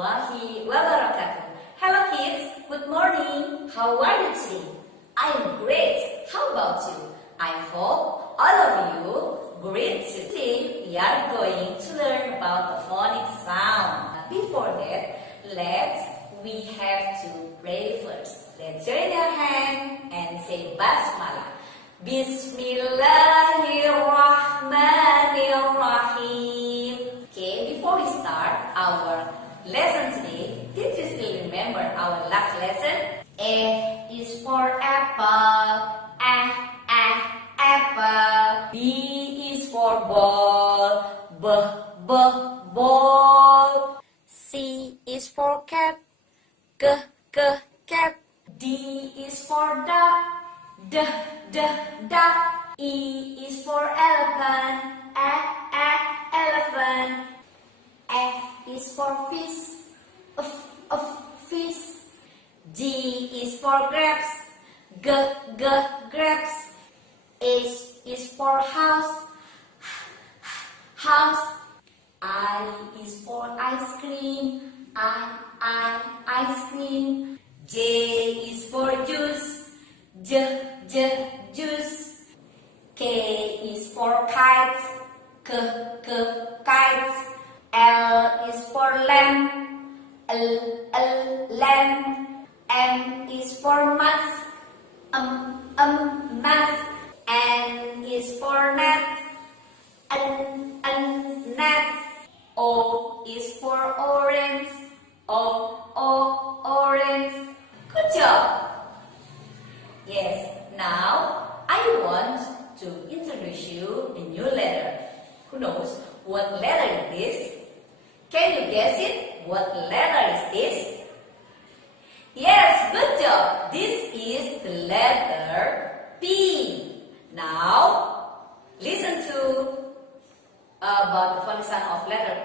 warahmatullahi wabarakatuh. Hello kids, good morning. How are you today? I am great. How about you? I hope all of you great. Today we are going to learn about the phonic sound. Before that, we have to pray first. Let's join our hand and say Basmalah. Bismillahirrahmanirrahim. Okay, before we start our lesson today, did you still remember our last lesson? A is for apple. Apple. B is for ball. Ball. C is for cat. Cat. D is for duck. Duck. E is for elephant. Elephant. F is for fish. Fish. G is for grapes. Grapes. H is for house. I is for ice cream. Ice cream. J is for juice. Juice. K is for kites. Kites. L is for lamb. Lamb. M is for mask. Mask. N is for net. Net. O is for orange. Orange. Good job. Yes, now I want to introduce you a new letter. Who knows what letter it is? Can you guess it? What letter is this? Yes, good job. This is the letter P. Now, listen to about the phonic sound of letter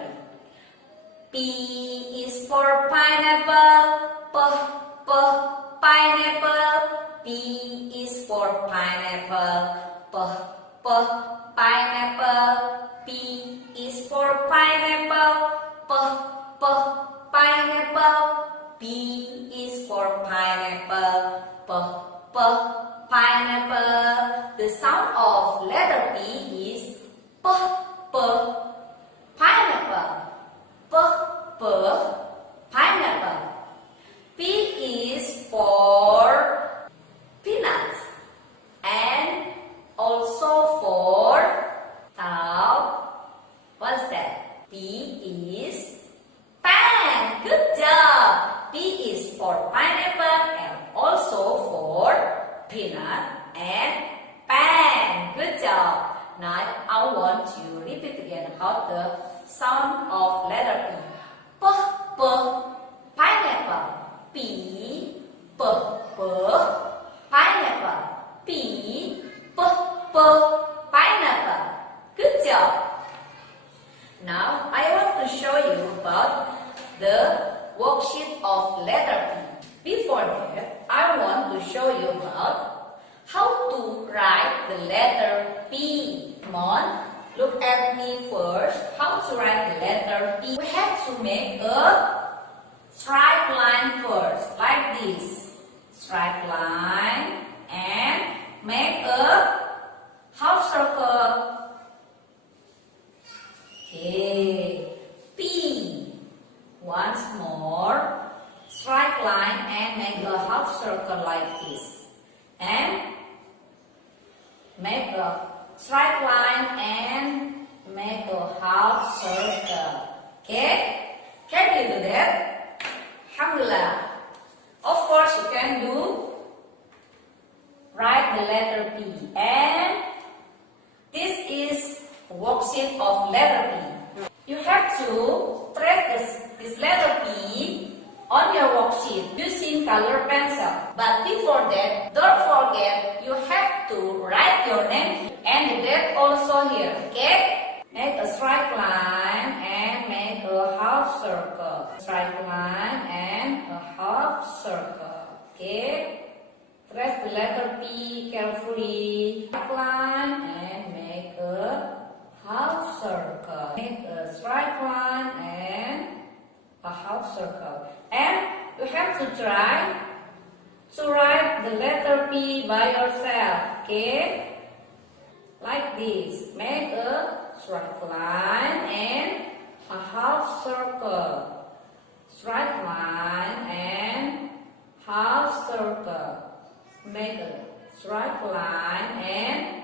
P. P is for pineapple. Pineapple. P is for pineapple. Pineapple. P is for pineapple. Pineapple. P is for pineapple. Pineapple. The sound of letter P is P. Pineapple. Pineapple. P is for peanuts and also for what's that? P is pan. Good job. P is for pineapple and also for peanut and pan. Good job. Now I want you to repeat again about the sound of letter P. Pineapple. P. Pineapple. P. Pineapple. Good job. Now I want to show you about the worksheet of letter P. Before that, I want to show you about how to write the letter P. Come on, look at me first. How to write the letter P? We have to make a straight line first, like this. Straight line and make a half circle. Okay. P. Once more. Straight line and make a half circle like this. And make a straight line and make a half circle. Okay? Can you do that? Alhamdulillah. Of course you can do. Write the letter P. And this is a worksheet of letter P. You have to trace this letter P on your worksheet using color pencil. But before that, don't forget you have to write your name and the date also here. Okay? Make a straight line and make a half circle. Straight line and a half circle. Okay? Trace the letter P carefully. Straight line and make a half circle. Make a straight line and a half circle. You have to try to write the letter P by yourself, okay? Like this. Make a straight line and a half circle. Straight line and half circle. Make a straight line and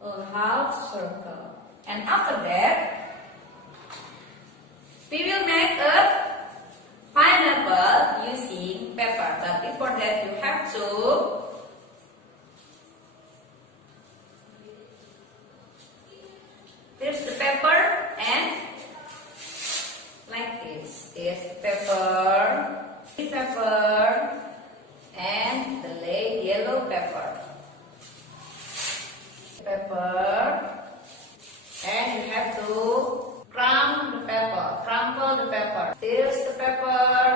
a half circle. And after that, we will make a pineapple using paper. But before that, you have to there's the pepper and like this. There's the pepper, and the light yellow pepper. And you have to crumble the pepper. There's the pepper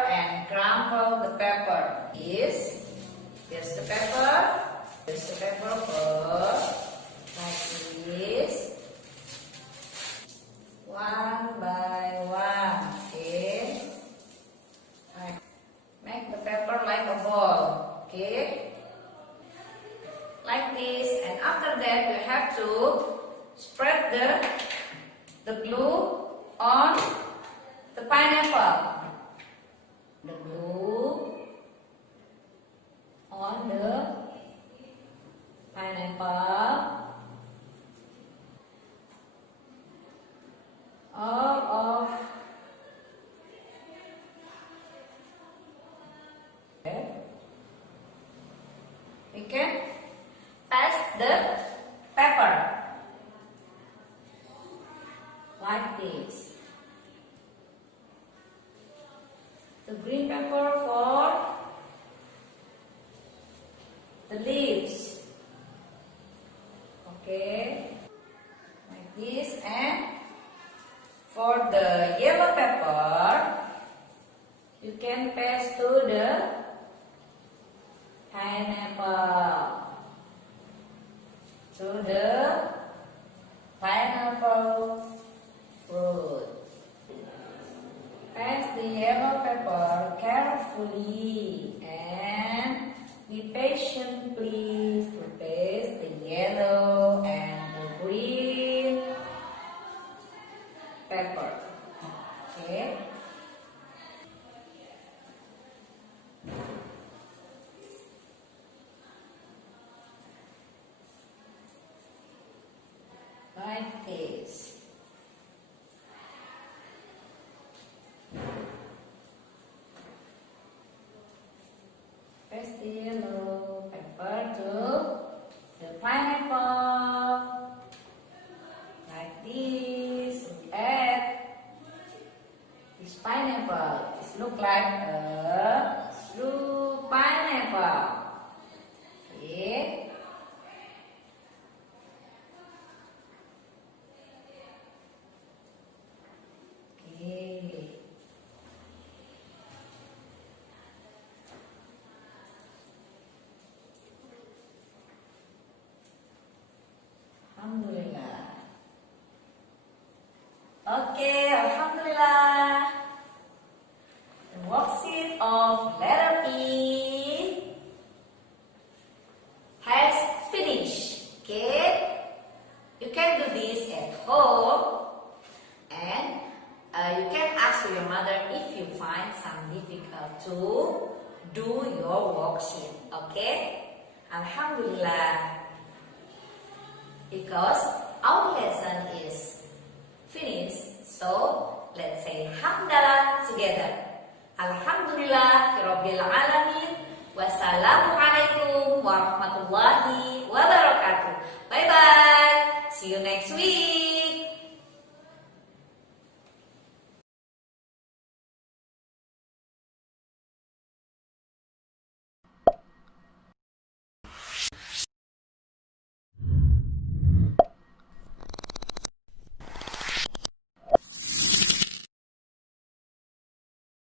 and crumble the pepper. Yes. There's the pepper first, like this. One by one, okay. Make the pepper like a ball, okay. Like this, and after that you have to spread the glue on the pineapple. The glue on the pineapple. All of we can paste the pepper like this. The green pepper for the leaves. Okay, like this. And for the yellow pepper, you can paste to the pineapple. To the pineapple fruit. Paste the yellow pepper carefully and be patient, please, to paste the yellow and the green pepper. Okay. Like this. Paste the yellow pepper to the pineapple. Like this. Add this pineapple. It looks like a blue pineapple. Okay. Alhamdulillah. Okay, Alhamdulillah. The worksheet of letter E has finished. Okay, you can do this at home, and you can ask your mother if you find some difficult to do your worksheet. Okay, Alhamdulillah. Because our lesson is finished, so let's say Hamdalah together. Alhamdulillahirabbil alamin. Wassalamualaikum warahmatullahi wabarakatuh. Bye bye. See you next week.